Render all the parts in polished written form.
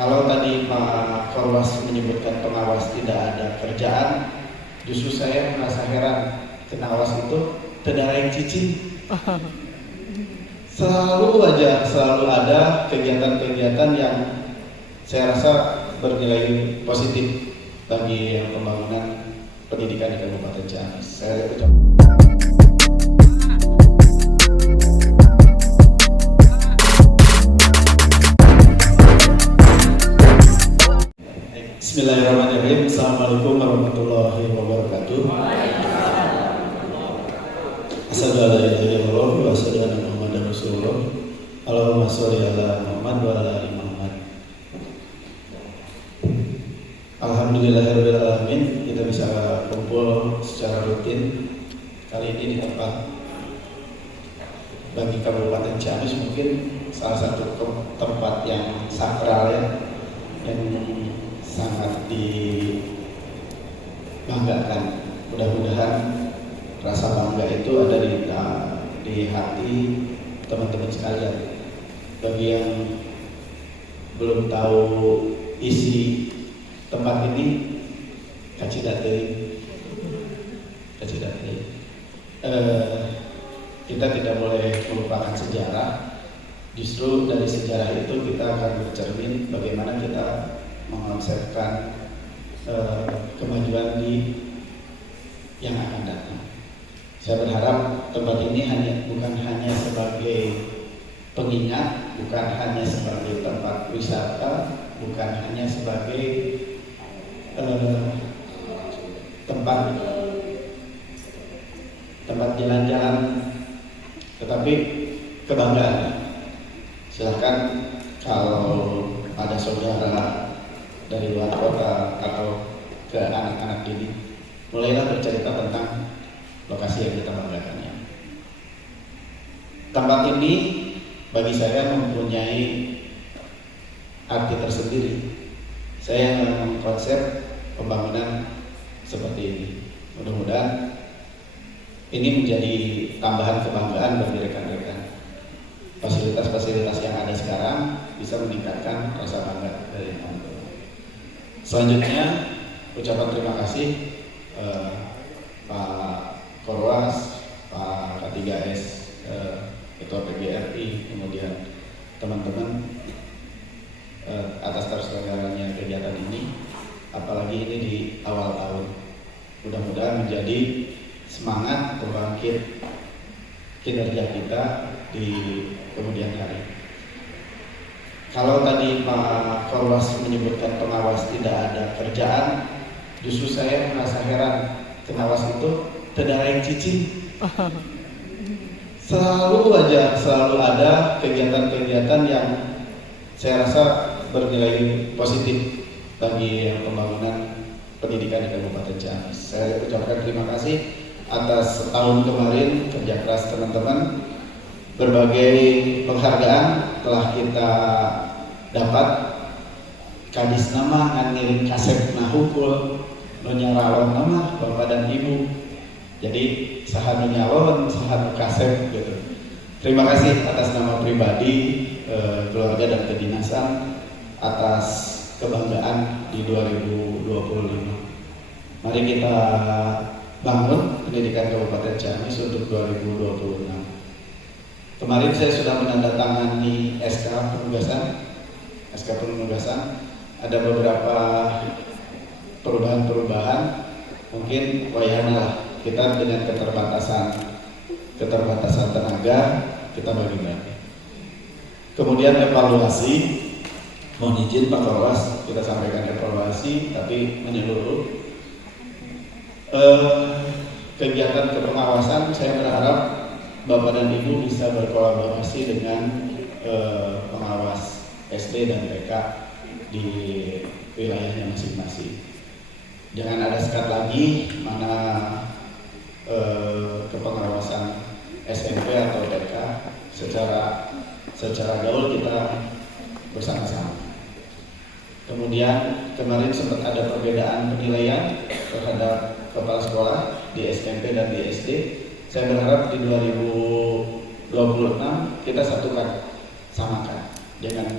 Kalau tadi Pak Korwas menyebutkan pengawas tidak ada kerjaan, justru saya merasa heran. Pengawas itu tidak yang cicing. Selalu ada kegiatan-kegiatan yang saya rasa bernilai positif bagi pembangunan pendidikan di Kabupaten Ciamis. Saya ucapkan Bismillahirrahmanirrahim. Assalamualaikum warahmatullahi wabarakatuh. Assalamualaikum warahmatullahi wabarakatuh. Allahumma sholli ala Muhammad wa ala ali Muhammad. Alhamdulillahirabbil alamin, kita bisa kumpul secara rutin kali ini di tempat bagi Kabupaten Ciamis mungkin salah satu tempat yang sakral ya, yang sangat dibanggakan. Mudah-mudahan rasa bangga itu ada di hati teman-teman sekalian. Bagi yang belum tahu isi tempat ini, kita tidak boleh melupakan sejarah. Justru dari sejarah itu kita akan bercermin bagaimana kita mengonsepkan kemajuan di yang akan datang. Saya berharap tempat ini bukan hanya sebagai pengingat, bukan hanya sebagai tempat wisata, bukan hanya sebagai tempat jalan-jalan, tetapi kebanggaan. Silahkan kalau ada saudara dari luar kota atau ke anak-anak ini, mulailah bercerita tentang lokasi yang kita banggakannya. Tempat ini bagi saya mempunyai arti tersendiri. Saya mengkonsep pembangunan seperti ini. Mudah-mudahan ini menjadi tambahan kebanggaan bagi rekan-rekan. Fasilitas-fasilitas yang ada sekarang bisa meningkatkan rasa bangga dari teman-teman. Selanjutnya, ucapan terima kasih Pak Korwas, Pak K3S, Ketua PGRI, kemudian teman-teman atas terselenggaranya kegiatan ini, apalagi ini di awal tahun. Mudah-mudahan menjadi semangat pembangkit kinerja kita di kemudian hari. Kalau tadi Pak Korwas menyebutkan pengawas tidak ada kerjaan, justru saya merasa heran. Pengawas itu tidak yang cicing. Selalu ada kegiatan-kegiatan yang saya rasa bernilai positif bagi pembangunan pendidikan di Kabupaten Ciamis. Saya ucapkan terima kasih atas setahun kemarin kerja keras teman-teman. Berbagai penghargaan telah kita dapat. Kadis nama nganirin kasep nahukul nonyarawan nama Bapak dan Ibu. Jadi sahan nyalon, sahan kasep gitu. Terima kasih atas nama pribadi, keluarga dan kedinasan atas kebanggaan di 2025. Mari kita bangun pendidikan Kabupaten Ciamis untuk 2026. Kemarin saya sudah menandatangani SK penugasan. Ada beberapa perubahan, mungkin wayahnya kita dengan keterbatasan tenaga kita bagi-bagi. Kemudian evaluasi, mohon izin Pak Korwas, kita sampaikan evaluasi tapi menyeluruh. Kegiatan kepengawasan saya berharap Bapak dan Ibu bisa berkolaborasi dengan pengawas SD dan TK di wilayahnya masing-masing. Jangan ada sekat lagi mana kepengawasan SMP atau TK secara gaul kita bersama-sama. Kemudian kemarin sempat ada perbedaan penilaian terhadap kepala sekolah di SMP dan di SD. Saya berharap di 2026 kita samakan. Jangan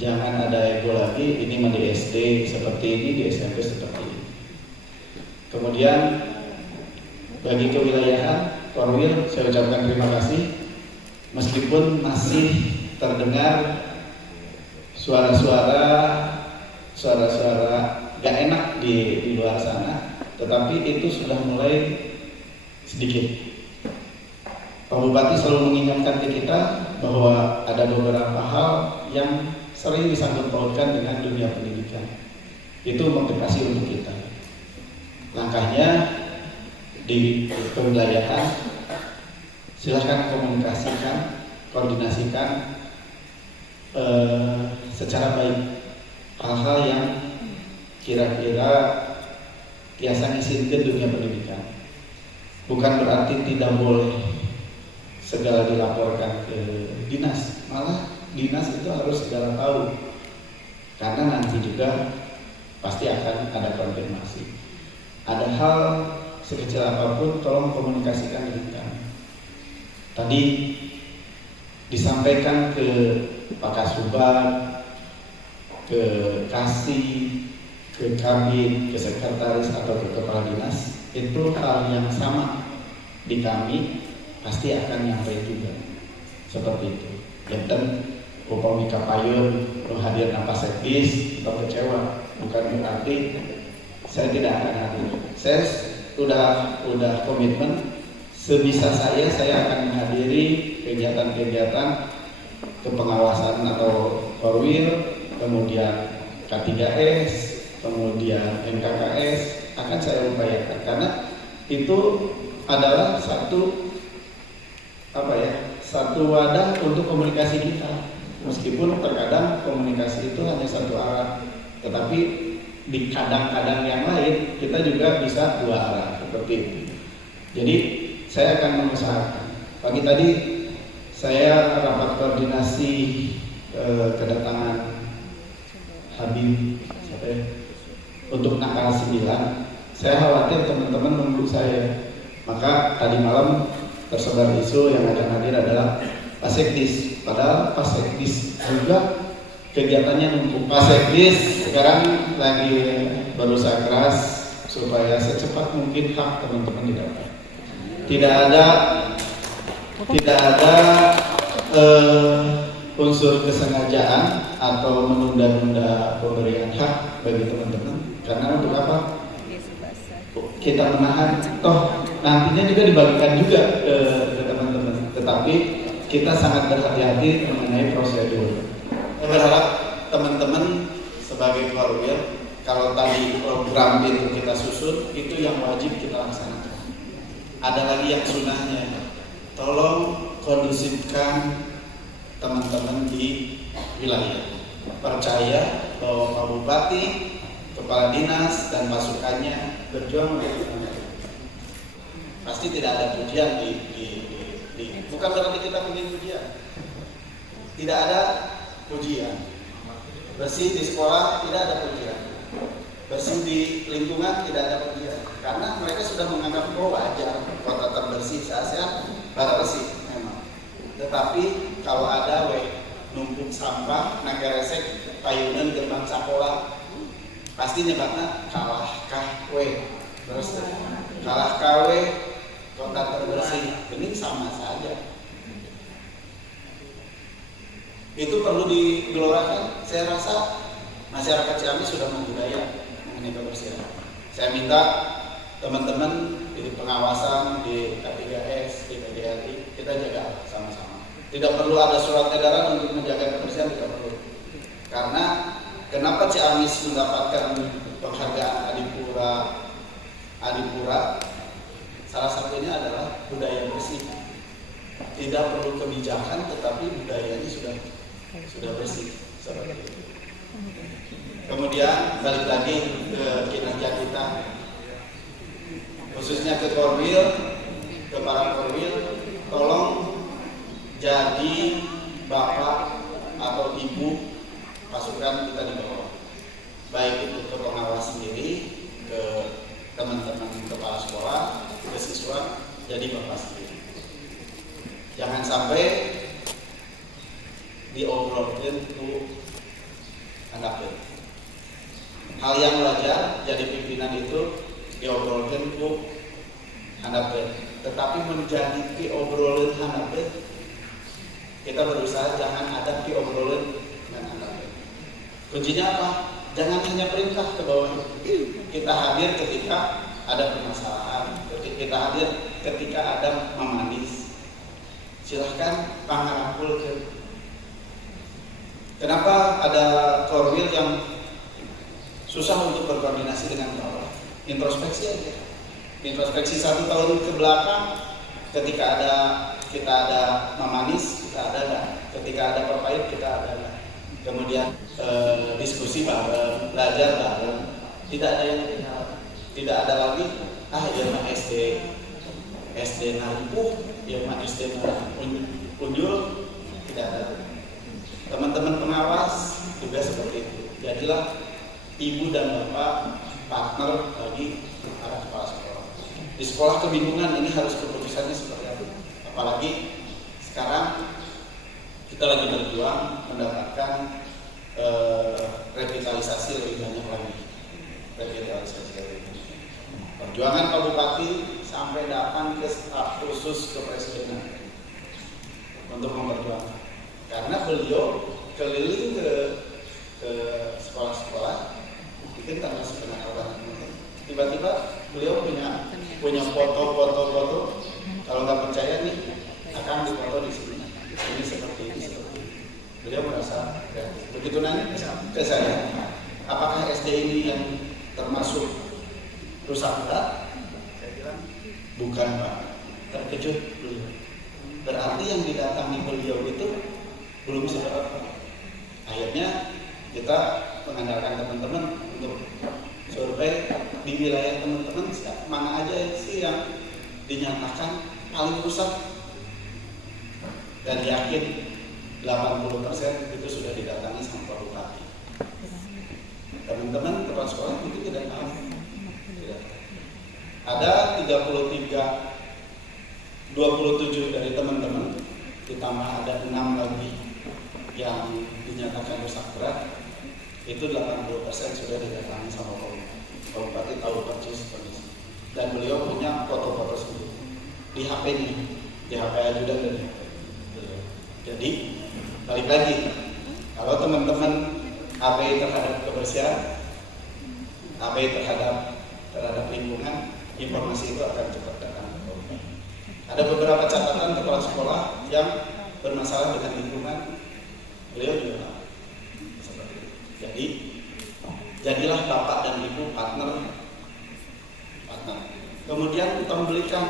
Jangan ada ego lagi, ini mah di SD seperti ini, di SMP seperti ini. Kemudian bagi kewilayahan Korwil, saya ucapkan terima kasih. Meskipun masih terdengar suara-suara gak enak di luar sana, tetapi itu sudah mulai sedikit. Pak Bupati selalu mengingatkan ke kita bahwa ada beberapa hal yang sering disangkut pautkan dengan dunia pendidikan. Itu motivasi untuk kita. Langkahnya di kewilayahan, silahkan komunikasikan, koordinasikan secara baik hal-hal yang kira-kira biasa ngisinkan dunia pendidikan. Bukan berarti tidak boleh segala dilaporkan ke dinas, malah dinas itu harus segala tahu, karena nanti juga pasti akan ada konfirmasi. Ada hal sekecil apapun tolong komunikasikan dengan kami. Tadi disampaikan ke Pak Kasubag, ke Kasih, ke Kabin, ke Sekretaris atau ke Kepala Dinas, itu hal yang sama di kami pasti akan nyampe juga seperti itu. Dan upami kapayun hadir apa sekdis atau kecewa, bukan berarti saya tidak akan hadir. Saya udah komitmen sebisa saya akan menghadiri kegiatan-kegiatan kepengawasan atau Korwil, kemudian K3S, kemudian MKKS akan saya upayakan, karena itu adalah satu wadah untuk komunikasi kita. Meskipun terkadang komunikasi itu hanya satu arah, tetapi di kadang-kadang yang lain kita juga bisa dua arah seperti itu. Jadi saya akan mengusahakan. Pagi tadi saya rapat koordinasi kedatangan Habib untuk tanggal 9. Saya khawatir teman-teman nunggu saya. Maka tadi malam tersebar isu yang akan hadir adalah Pak Sekdis. Padahal Pak Sekdis juga kegiatannya numpuk. Pak Sekdis sekarang lagi berusaha keras supaya secepat mungkin hak teman-teman didapat. Tidak ada unsur kesengajaan atau menunda-nunda pemberian hak bagi teman-teman. Karena untuk apa? Kita menahan, toh nantinya juga dibagikan juga ke teman-teman. Tetapi kita sangat berhati-hati mengenai prosedur. Saya berharap teman-teman sebagai Korwil, kalau tadi program itu kita susun, itu yang wajib kita laksanakan. Ada lagi yang sunnahnya. Tolong kondusifkan teman-teman di wilayah. Percaya bahwa Pak Bupati, Kepala Dinas dan pasukannya berjuang untuk teman-teman. Pasti tidak ada pujian bukan berarti kita ingin pujian. Tidak ada pujian. Bersih di sekolah tidak ada pujian. Bersih di lingkungan tidak ada pujian. Karena mereka sudah menganggap wajar kota terbersih, sehat, bersih memang. Tetapi kalau ada numpuk sampah, naga resek, payunan gerbang sekolah, pasti nyebabnya kalah terus kalah kota terbersih, ini sama saja. Itu perlu digelorakan. Saya rasa masyarakat Ciamis sudah membudaya mengenai kebersihan. Saya minta teman-teman di pengawasan, di K3S, di PGRI, kita jaga sama-sama. Tidak perlu ada surat edaran untuk menjaga kebersihan, tidak perlu. Karena kenapa Ciamis mendapatkan penghargaan Adipura? Salah satunya adalah budaya bersih. Tidak perlu kebijakan, tetapi budayanya sudah bersih seperti itu. Kemudian balik lagi ke kinerja kita, khususnya ke Korwil, ke para Korwil, tolong jadi bapak atau ibu pasukan kita di bawah. Baik itu ke pengawas sendiri, ke teman-teman kepala sekolah, ke siswa, jadi bapak sendiri. Jangan sampai diobrolkan tuh handapkeun. Hal yang wajar jadi pimpinan itu diobrolkeun ku handapkeun, tetapi menjadi diobroleun handapkeun kita berusaha jangan ada diobroleun dengan handapkeun. Kuncinya apa? Jangan hanya perintah ke bawah. Kita hadir ketika ada permasalahan, kita hadir ketika ada memanis. Silahkan pangarapulkeun. Kenapa ada korwil yang susah untuk berkoordinasi dengan orang? Introspeksi aja. Introspeksi 1 tahun ke belakang, ketika kita ada memanis, kita ada nggak? Ketika ada perpahit, kita ada nggak? Kemudian diskusi bareng, belajar bareng, tidak ada yang tidak ada lagi. Ya mah SD naripuh, ya mah SD unjul, tidak ada. Teman-teman pengawas juga seperti itu. Jadilah ibu dan bapak partner bagi para kepala sekolah. Di sekolah kebingungan ini harus keputusannya seperti apa? Apalagi sekarang kita lagi berjuang mendapatkan revitalisasi lebih banyak lagi. Perjuangan Pak Bupati sampai datang ke staf khusus kepresidenan untuk memperjuangkan. Karena beliau keliling ke sekolah-sekolah, mungkin termasuk dengan orang. Tiba-tiba beliau punya foto. Kalau nggak percaya nih, akan difoto di sini. Ini seperti ini. Beliau merasa begitu nanya ke saya, apakah SD ini yang termasuk rusak berat? Saya bilang bukan Pak. Terkejut beliau. Berarti yang didatangi beliau itu belum seberapa. Akhirnya kita mengandalkan teman-teman untuk survei di wilayah teman-teman mana aja sih yang dinyatakan paling rusak, dan yakin 80% itu sudah didatangi sama Pak Bupati. Teman-teman kepala sekolah itu tidak tahu. Ada 27 dari teman-teman, ditambah ada 6 lagi yang dinyatakan rusak berat, itu 80% sudah didatangi sama Pak Bupati, tahu persis kondisi. Dan beliau punya foto-foto sendiri di HP-nya, di HP ajudan dan di HP. Jadi balik lagi, kalau teman-teman ABI terhadap kebersihan, ABI terhadap lingkungan, informasi itu akan cepat datang. Ada beberapa catatan kepala sekolah yang bermasalah dengan lingkungan, beliau juga seperti itu. Jadi jadilah bapak dan ibu partner. Kemudian kita belikan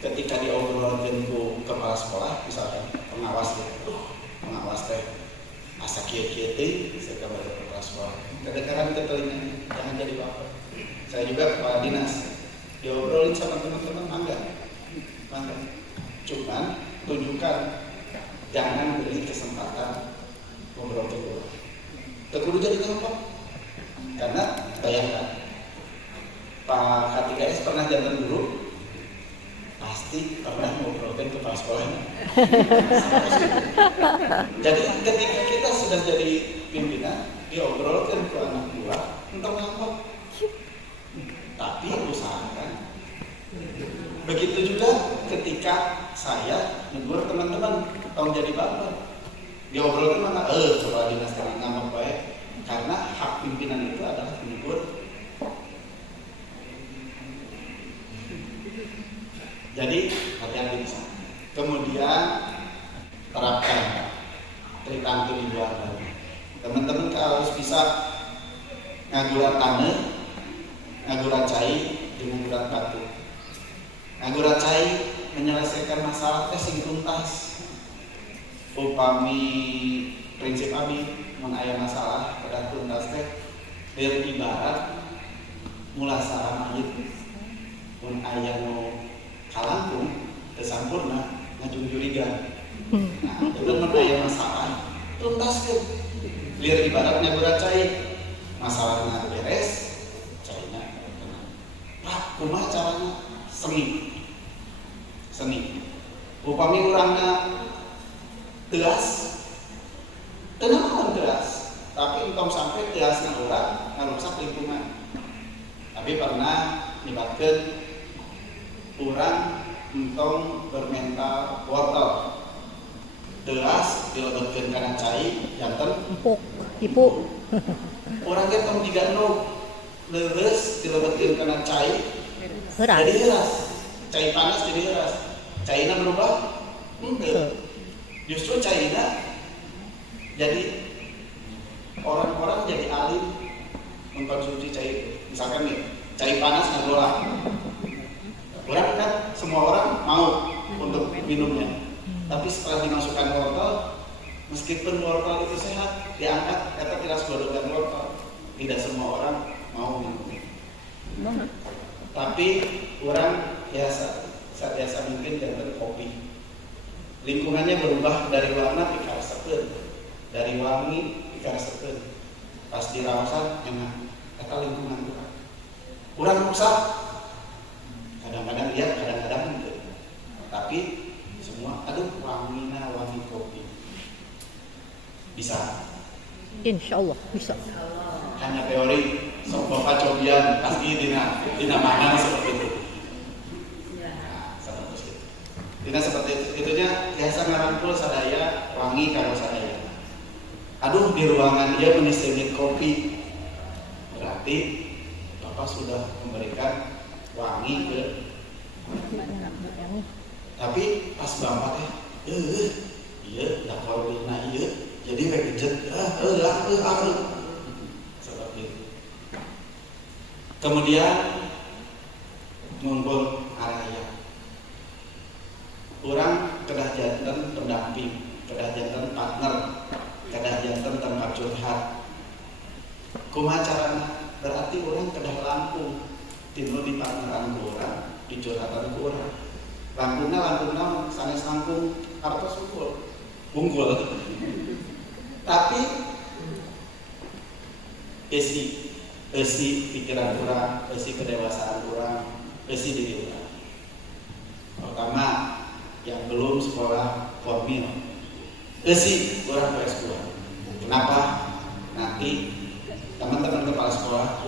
ketika diobrolkan ke kepala sekolah, misalkan pengawas teh asa kieu-kieu teh sekabari kepala sekolah. Kedengaran ke telinga, jangan jadi baper. Saya juga kepala dinas, diobrolin sama teman-teman, mangga. Cuman tunjukkan, jangan beri kesempatan ngobrol dulu. Terkudu jadi gampang. Karena bayangkan, Pak K3S pernah jantan dulu, pasti pernah ngobrolkan kepala sekolahnya. Jadi ketika kita sudah jadi pimpinan, diobrolkan ke anak buah, entah apa. Tapi usahakan. Begitu juga ketika saya negur teman-teman, tolong jadi bapak. Diobrolkan mana? Kepala dinas kami ngambek baik. Karena hak pimpinan itu adalah menegur. Jadi hati-hati di sana. Kemudian terapkan tritantu di luar lagi. Teman-teman harus bisa ngaguran tanah, ngaguran cai dengan ngaguran batu. Ngaguran cai menyelesaikan masalah sing tuntas. Upami prinsip abi mun aya masalah pada tuntas teh biar ibarat mulasara mayit mun aya nu kalangkung tersampurna ngajung jurigan. Nah, itu mun aya masalah tuntaskeun. Liar ibaratnya berat cai masalahnya beres, caina tenang. Pak, kumaha caranya? Seni. Upami urangna tegas, tenang tegas. tapi entong sampai tiasna orang ngarusak lingkungan. Tapi pernah nyebatkan orang entong bermental wortel teas dilebetkeun kana cai janten empuk ipu orang ge tong 3 leureus dilebetkeun kana cai heras jadi heras cai panas jadi heras caina berubah henteu justru caina jadi orang-orang jadi alim mengkonsumsi cai misalkan nih cai panas ngagolah orang kan semua orang mau untuk minumnya tapi setelah dimasukkan wortel meskipun wortel itu sehat diangkat kata tidak sebarukan wortel tidak semua orang mau minumnya tapi orang biasa mungkin jantan kopi lingkungannya berubah dari warna dikaresekeun dari wangi dikaresekeun pas diraosan enak kata lingkungan kurang rusak kadang-kadang iya kadang-kadang enggak tapi semua aduh wangi kopi bisa insyaallah bisa hanya teori sok bapak cobian pasti dina mana seperti itu Dina seperti itunya biasa ngarangkul sadaya wangi kalau sadaya. Aduh di ruangan dia menisengin kopi. Berarti Bapak sudah memberikan wangi ke. Tapi pas Bapak iya dah korina iya jadi begitu seperti itu. Kemudian mumpul area orang kedah jantan pendamping, kedah jantan partner, kedah jantan tempat curhat. Kumaha carana? Berarti orang kedah langkung, tinu di partneran orang, di curhatan orang. Langkungna sanes langkung artos unggul. Tapi isi pikiran orang, isi kedewasaan orang, isi diri orang. Pertama yang belum sekolah formil isi orang PS2 kenapa? Nanti teman-teman kepala sekolah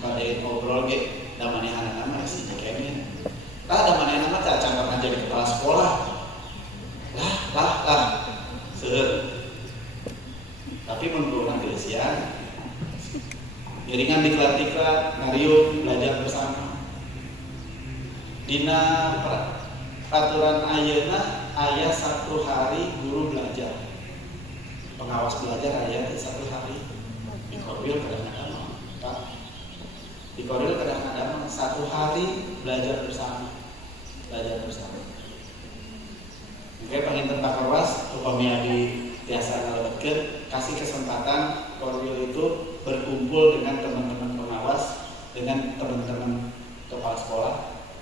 pada ngobrol ge da manehna nama isi kayaknya da manehna teh acan pernah jadi kepala sekolah lah seueur tapi mun urang geuleusian giringan diklat-diklat ngariung belajar bersama dina peraturan ayeuna aya 1 hari guru belajar pengawas belajar aya 1 hari di Korwil kadang-kadang di Korwil kadang-kadang 1 hari belajar bersama mungkin penginten Pak Kawas upamanya di tiasa ngalebetkeun kasih kesempatan Korwil itu berkumpul dengan teman-teman pengawas dengan teman-teman kepala sekolah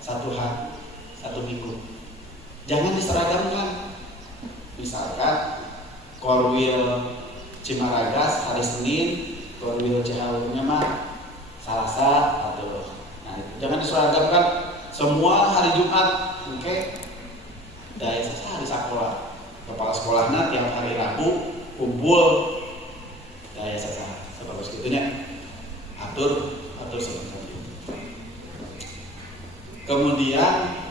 1 hari 1 minggu. Jangan diseragamkan. Misalkan Korwil Cimaragas hari Senin, Korwil Cihawurnya mah Selasa atau jangan diseragamkan semua hari Jumat. Oke. Daya hari sekolah. Kepala sekolahnya tiap hari Rabu kumpul daya sebagus gitunya. Atur seperti itu. Kemudian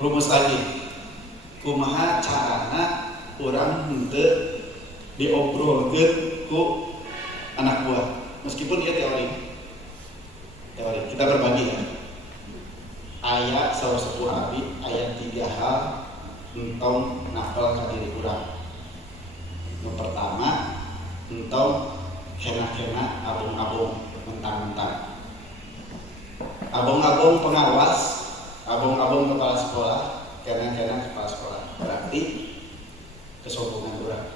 rumus lagi kumaha carana urang henteu diobrolkeun ku anak buah meskipun dia teori kita berbagi ya aya saur sepuh abi aya 3 hal entong nafal ka diri urang nu pertama entong kena abung-abung mentang-mentang abung-abung pengawas abung-abung kepala sekolah, kena kepala sekolah, berarti kesombongan orang.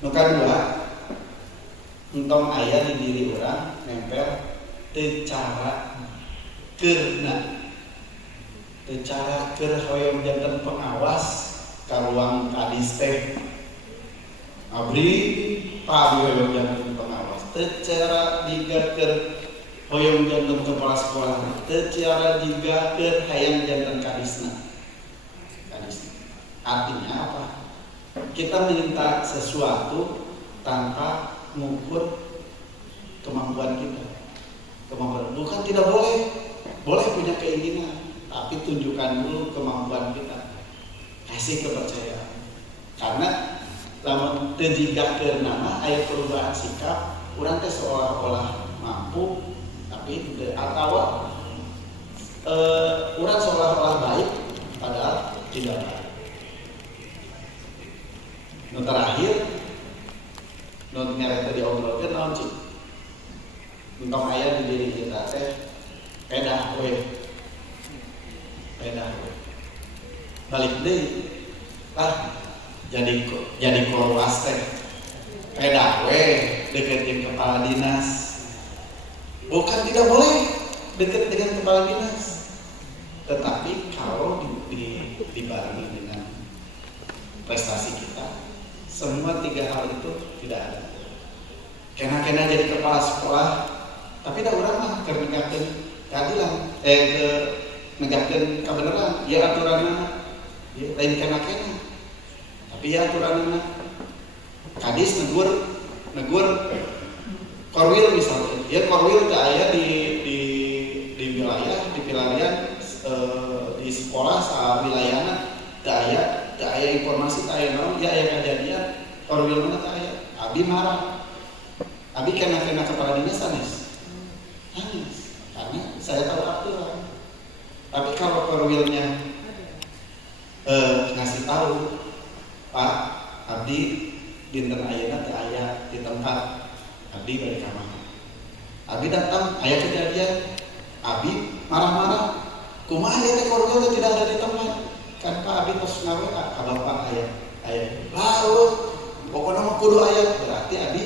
Nu kadua, entong aya di diri orang nempel cara keur hoyong janten pengawas ka ruang kadis teh. Abri pa hoyong janten pengawas, cara digaker hoyong jantan kepala sekolah secara juga ke hayang jantan kadisna. Artinya apa? kita minta sesuatu tanpa mengukur kemampuan kita. Kemampuan bukan tidak boleh, boleh punya keinginan, tapi tunjukkan dulu kemampuan kita. Kasih kepercayaan. Karena lamun terjigah ke nama ayat perubahan sikap, orang teh seolah-olah mampu, tapi atau orang seolah-olah baik, padahal tidak baik. Nu terakhir, nu nyareta diobrolkeun naon cik? Entong aya di diri kita teh pedah we. Pedah we. Balik deui. Jadi korwas teh. Pedah we deketin kepala dinas. Bukan tidak boleh dekat dengan kepala dinas. Tetapi kalau dibarengi dengan prestasi kita, semua tiga hal itu tidak ada. Kena jadi kepala sekolah, tapi dah urang mah keur negakeun keadilan, ke negakeun kebenaran, ya aturanna, ya lain kena. Tapi ya aturanna. Kadis negur korwil misalnya, ya korwil teh aya di wilayah, di pilarian di sekolah sa wilayahna teh aya informasi teh aya naon, ya aya kejadian korwil mana teh aya. Abi marah. Abi kena kepala dinas nangis, karena saya tahu aturan. Tapi kalau korwilnya ngasih tahu, Pak, Abdi dinten ayeuna teu aya di tempat, Abdi balik ka mana? Abdi datang, aya kejadian, Abdi marah-marah, kumaha ieu teh korwil teh tidak ada di tempat? Kan Pak Abdi pas ngawe ka bapak aya. Lalu pokoknya mah kudu aya, berarti Abdi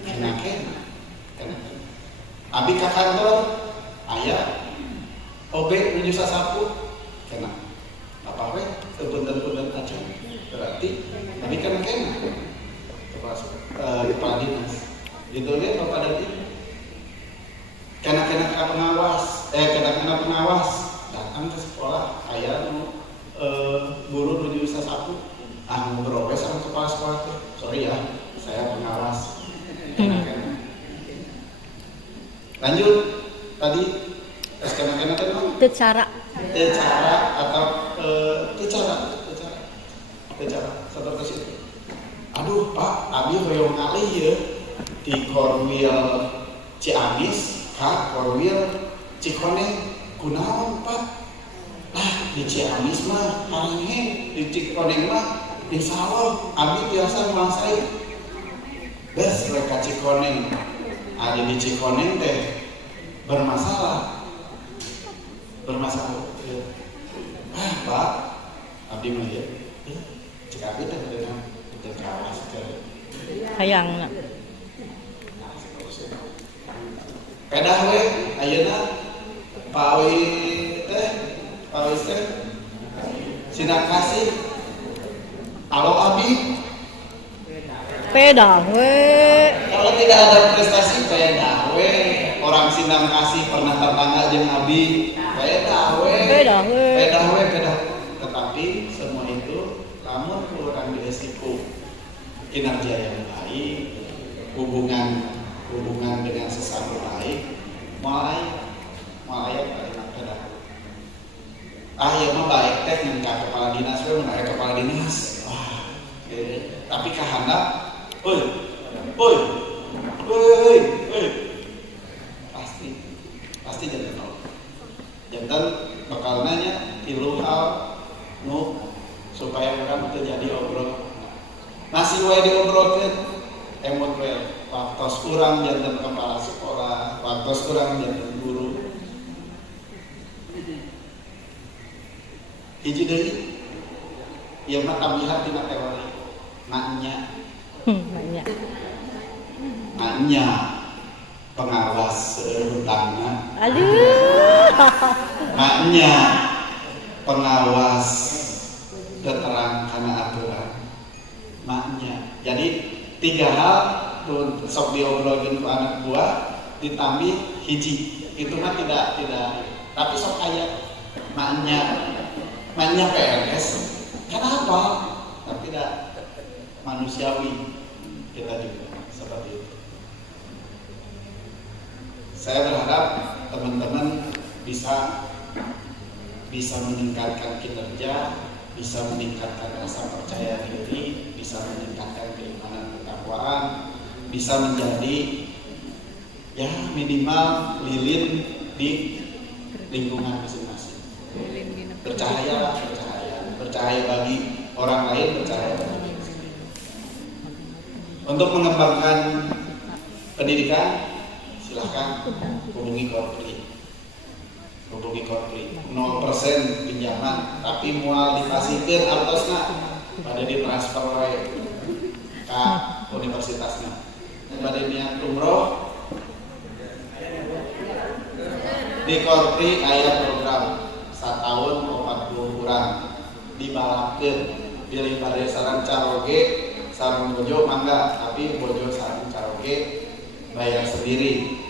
kena. Abi ka kantor aya OB menuju sasapu kena. Apa we kepunten-punten aja. Berarti abi kena kepala dinas. Gitu ya Bapak Dadi. Kena pengawas datang ke sekolah aya guru menuju sasapu. Ngobrol sama kepala sekolah teh. Sorry ya, saya pengawas. Lanjut tadi tes kena teh Tecara atau tecara seperti itu. Aduh Pak, Abi hoyong ngalih ya di korwil Ciamis ka korwil Cikoneng kunaon Pak? Di Ciamis mah harange, di Cikoneng mah insyaallah Abi biasa menguasai. Bes mereka Cikoneng, ada di Cikoneng teh bermasalah. Pak, Abdi mah ya, cek Abdi teh berenang teu kawas teh. hayangna. Pedah we, ayeuna pawi teh, sinak kasih. Halo Abi. Pedah we. Kalau tidak ada prestasi pedah we. Orang Sindang Kasih pernah tetangga jeung Abi. Pedah we. Tetapi semua itu lamun kurang diresiko kinerja yang baik, hubungan dengan sesama baik, mulai kalimat pedah. Ya mah baik teh minta kepala dinas we mun aya kepala dinas. Tapi kahandap pasti jantan tahu. Jantan bakal nanya tilu hal supaya orang terjadi obrol. Masih wae diobrolkeun emot we. Waktos urang jantan kepala sekolah, waktos urang jantan guru. Hiji deui ieu mah tabihat tina teori. Nanya pengawas hutangna. Aduh. Maknya pengawas keterangan karena aturan. Maknya. Jadi 3 hal tuh sok diobrolin ke anak buah ditambih hiji. Itu mah tidak tapi sok aya maknya PNS. Kenapa? Tapi tidak manusiawi kita juga seperti itu. Saya berharap teman-teman bisa meningkatkan kinerja, bisa meningkatkan rasa percaya diri, bisa meningkatkan keimanan ketakwaan, bisa menjadi ya minimal lilin di lingkungan masing-masing. Bercahaya bagi orang lain, bercahaya bagi diri sendiri. Untuk mengembangkan pendidikan, silahkan hubungi Korpri. 0% pinjaman, tapi mual dipasikeun artosna pada ditransfer wae ka universitasna. Pada niat umroh di Korpri aya program 1 tahun 40 urang dibalapkeun pilih bade sareng caroge sareng bojo mangga, tapi bojo sareng caroge bayar sendiri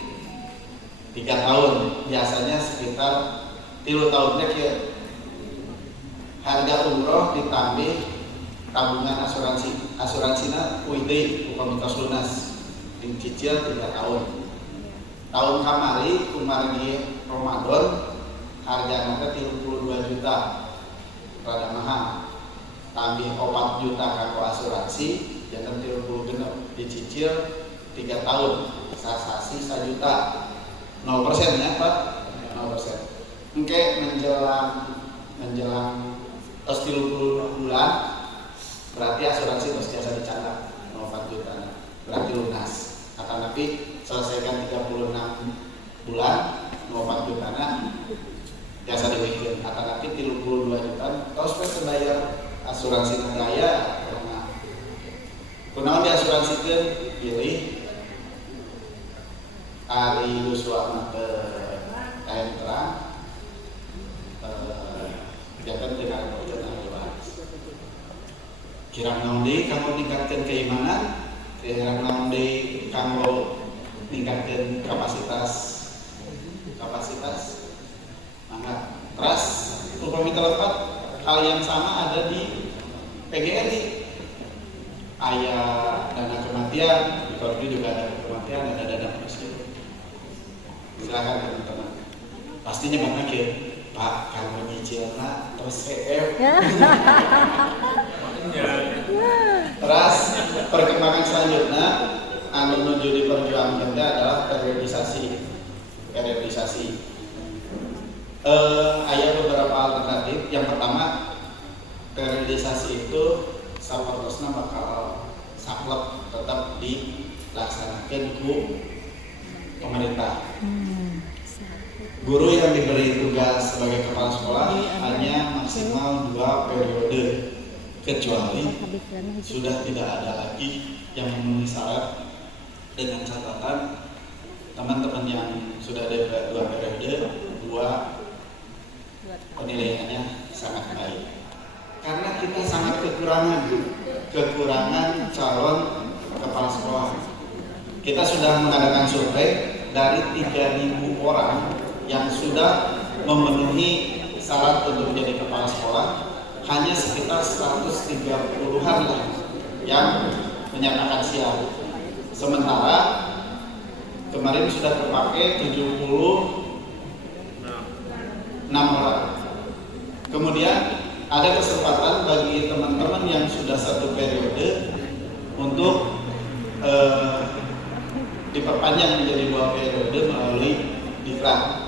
3 tahun, biasanya sekitar 3 tahunnya kia harga umroh ditambah tabungan asuransinya UID Komunitas Lunas dicicil 3 tahun. Tahun kemarin Ramadan harganya 32 juta rada mahal, tambah 4 juta kanggo asuransi jangan 30 genep dicicil 3 tahun sasasi 1 juta 0% ya Pak, 0%. Oke, menjelang tos 30 bulan berarti asuransi tos biasa dicatat 4 juta berarti lunas. Akan tapi selesaikan 36 bulan 4 juta biasa dibikin. Akan tapi 32 juta tos bayar asuransi negara karena kunaon diasuransikan pilih Ari Yuswa ke kain terang kegiatan dengan perjalanan kirang naondi kamu meningkatkan keimanan, kirang naondi kamu meningkatkan kapasitas mangga teras upami telepat hal yang sama ada di PGRI ayah dana kematian di Korpri juga ada kematian, ada dana pensiun. Silakan teman-teman. Pastinya banyak ya, Pak, kalau nyicilna terus CF. Terus perkembangan selanjutnya anu menuju diperjuangkan adalah periodisasi. Ada beberapa alternatif. Yang pertama, periodisasi itu sapertosna bakal saklek tetap dilaksanakan ku pemerintah. Guru yang diberi tugas sebagai kepala sekolah hanya maksimal 2 periode, kecuali sudah tidak ada lagi yang memenuhi syarat, dengan catatan teman-teman yang sudah ada 2 periode, 2 penilaiannya sangat baik. Karena kita sangat kekurangan calon kepala sekolah. Kita sudah mengadakan survei dari 3.000 orang yang sudah memenuhi syarat untuk menjadi kepala sekolah, hanya sekitar 130-an lah yang menyatakan siap. Sementara kemarin sudah terpakai 76 orang. Kemudian ada kesempatan bagi teman-teman yang sudah 1 periode untuk diperpanjang menjadi 2 periode melalui diklat.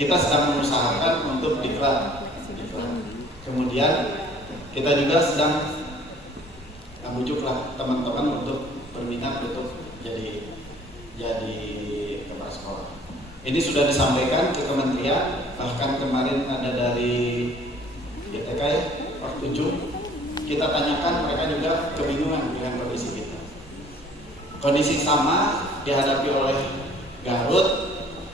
Kita sedang mengusahakan untuk diklat. Kemudian kita juga sedang membujuklah teman-teman untuk berminat untuk jadi kepala sekolah. Ini sudah disampaikan ke kementerian, bahkan kemarin ada dari GTK ya, waktu Jum, kita tanyakan, mereka juga kebingungan dengan kondisi kita. Kondisi sama dihadapi oleh Garut,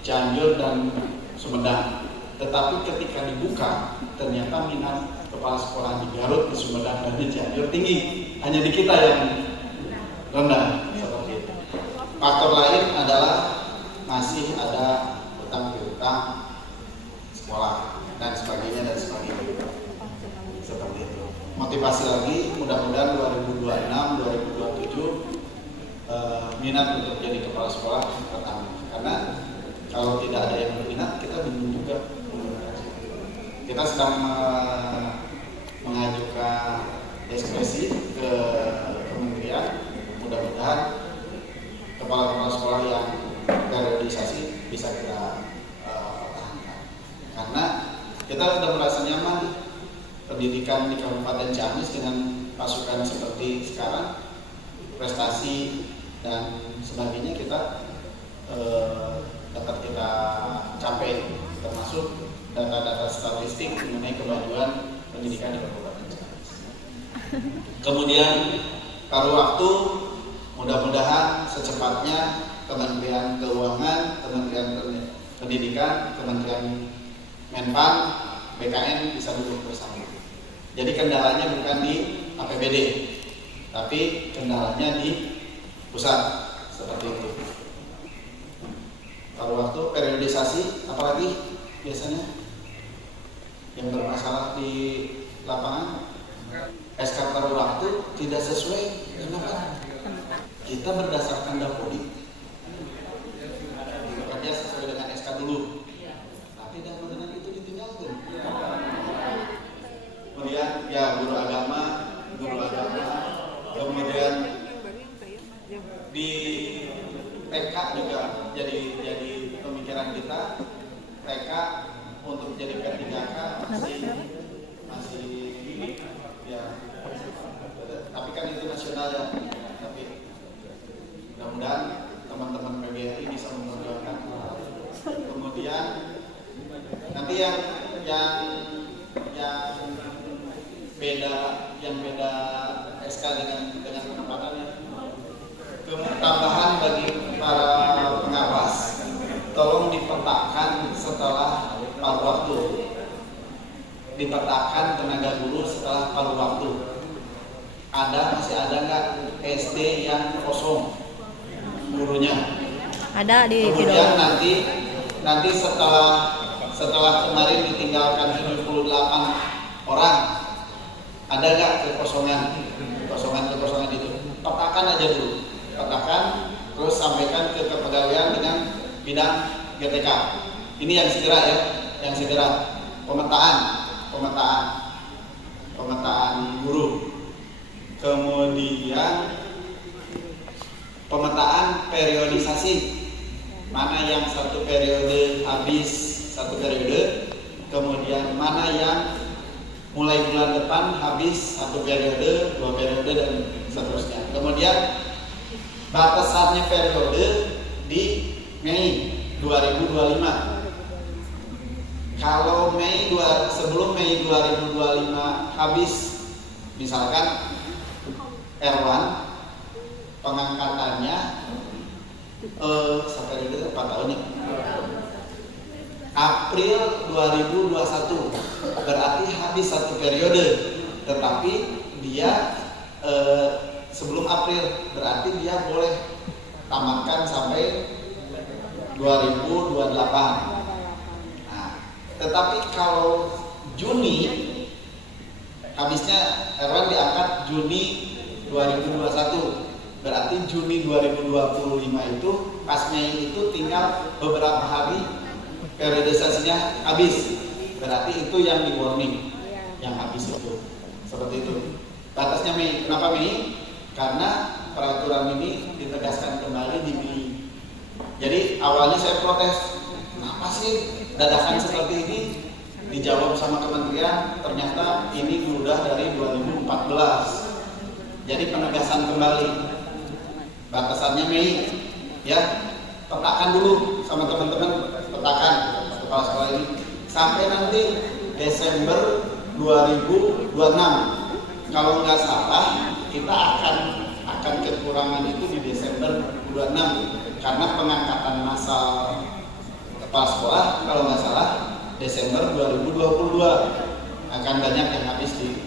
Cianjur, dan Sumedang. Tetapi ketika dibuka, ternyata minat kepala sekolah di Garut, di Sumedang, dan di Cianjur tinggi. Hanya di kita yang rendah seperti itu. Faktor lain adalah masih ada utang piutang sekolah dan sebagainya seperti itu. motivasi lagi, mudah-mudahan 2026, 2027 minat untuk jadi kepala sekolah pertama. Karena kalau tidak ada yang berminat, kita bingung juga. Kita sedang mengajukan ekspresi ke kementerian, mudah-mudahan kepala sekolah yang periodisasi bisa kita pertahankan. Karena kita sudah merasa nyaman pendidikan di Kabupaten Ciamis dengan pasukan seperti sekarang, prestasi dan sebagainya kita dapat kita capai, termasuk data-data statistik mengenai kemajuan pendidikan di Kabupaten Ciamis. Kemudian paruh waktu, mudah-mudahan secepatnya Kementerian Keuangan, Kementerian Pendidikan, Kementerian Menpan, BKN bisa duduk bersama. Jadi kendalanya bukan di APBD, tapi kendalanya di pusat, seperti itu. Paruh waktu, periodisasi, apalagi biasanya yang bermasalah di lapangan, SK paruh waktu tidak sesuai. Kenapa? Kita berdasarkan Dapodi bekerja sesuai dengan SK dulu, tapi dengan itu ditinggalkan. Kemudian ya guru agama, kemudian di TK juga jadi pemikiran kita, TK untuk jadi P3K masih ya, tapi kan itu nasional ya. Tapi mudah-mudahan teman-teman PGRI bisa memperjuangkan. Kemudian nanti yang beda SK dengan penempatannya, tambahan bagi para pengawas, tolong dipetakan setelah paruh waktu, dipetakan tenaga guru setelah paruh waktu. Masih ada nggak SD yang kosong gurunya? Ada di Kemudian nanti setelah kemarin ditinggalkan 78 orang, ada nggak kekosongan itu? Petakan aja dulu, terus sampaikan ke kepegawaian dengan bidang GTK. Ini yang segera pemetaan guru. Kemudian pemetaan periodisasi, mana yang satu periode habis satu periode, kemudian mana yang mulai bulan depan habis satu periode, 2 periode dan seterusnya. Kemudian batasannya periode di Mei 2025. Kalau sebelum Mei 2025 habis, misalkan R1 pengangkatannya sampai itu 4 tahun ya. April 2021 berarti habis satu periode, tetapi dia sebelum April berarti dia boleh tamatkan sampai 2028. Nah, tetapi kalau Juni habisnya R1 diangkat Juni 2021, berarti Juni 2025 itu pas Mei itu tinggal beberapa hari periodisasinya habis, berarti itu yang di warning, yang habis itu, seperti itu. Batasnya Mei. Kenapa Mei? Karena peraturan ini ditegaskan kembali di Mei. Jadi awalnya saya protes, kenapa sih dadakan seperti ini? Dijawab sama kementerian, ternyata ini sudah dari 2014. Jadi penegasan kembali, batasannya Mei, ya. Petakan dulu sama teman-teman, petakan kepala sekolah ini sampai nanti Desember 2026. Kalau nggak salah kita akan kekurangan itu di Desember 2026 karena pengangkatan massal kepala sekolah kalau nggak salah Desember 2022 akan banyak yang habis di